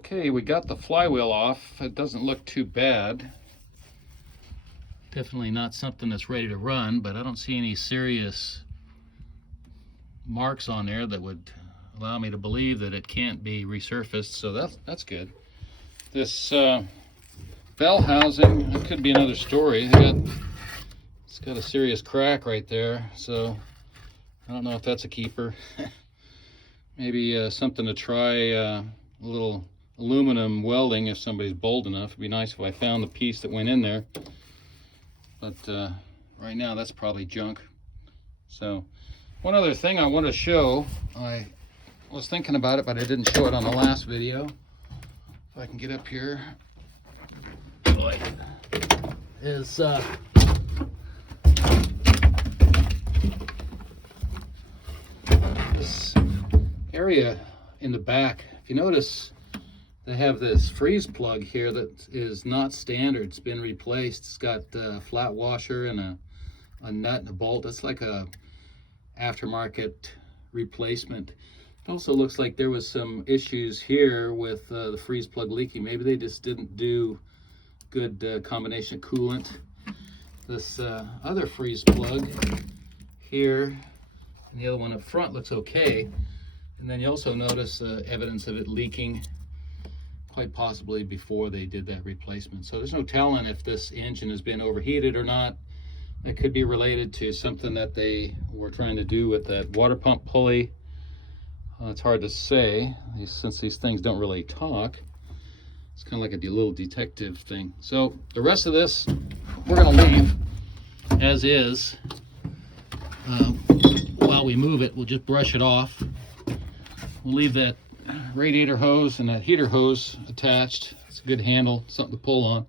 Okay, we got the flywheel off. It doesn't look too bad. Definitely not something that's ready to run, but I don't see any serious marks on there that would allow me to believe that it can't be resurfaced, so that's good. This bell housing, it could be another story. It's got a serious crack right there, so I don't know if that's a keeper. Maybe something to try, a little aluminum welding if somebody's bold enough. It'd be nice if I found the piece that went in there, but right now that's probably junk. So one other thing I want to show, I was thinking about it, but I didn't show it on the last video. If I can get up here, is this area in the back. If you notice, they have this freeze plug here that is not standard. It's been replaced. It's got a flat washer and a nut and a bolt. That's like a aftermarket replacement. It also looks like there was some issues here with the freeze plug leaking. Maybe they just didn't do good combination of coolant. This other freeze plug here and the other one up front looks okay. And then you also notice evidence of it leaking, quite possibly before they did that replacement. So there's no telling if this engine has been overheated or not. That could be related to something that they were trying to do with that water pump pulley. It's hard to say, since these things don't really talk. It's kind of like a little detective thing. So the rest of this, we're going to leave as is. While we move it, we'll just brush it off. We'll leave that radiator hose and that heater hose attached. It's a good handle, something to pull on.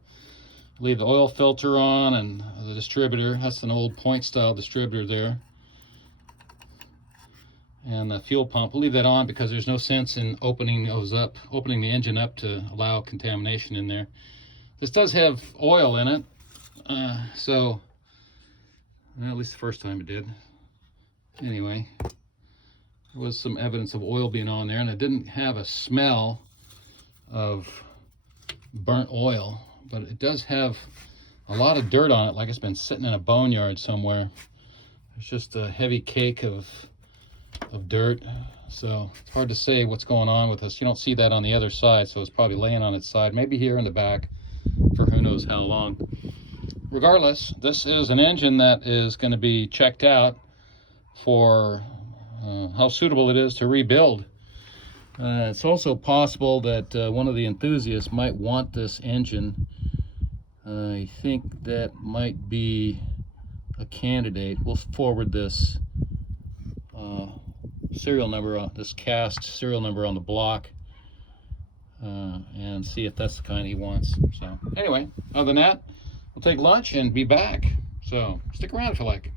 Leave the oil filter on and the distributor. That's an old point style distributor there. And the fuel pump, we'll leave that on because there's no sense in opening the engine up to allow contamination in there. This does have oil in it, so well, at least the first time it did. Anyway, there was some evidence of oil being on there, and it didn't have a smell of burnt oil, but it does have a lot of dirt on it, like it's been sitting in a boneyard somewhere. There's just a heavy cake of dirt, so it's hard to say what's going on with this. You don't see that on the other side, so it's probably laying on its side, maybe here in the back for who knows how long. Regardless, this is an engine that is going to be checked out for how suitable it is to rebuild. It's also possible that one of the enthusiasts might want this engine. I think that might be a candidate. We'll forward this serial number, this cast serial number on the block, and see if that's the kind he wants. So anyway, other than that, we'll take lunch and be back. So stick around if you like.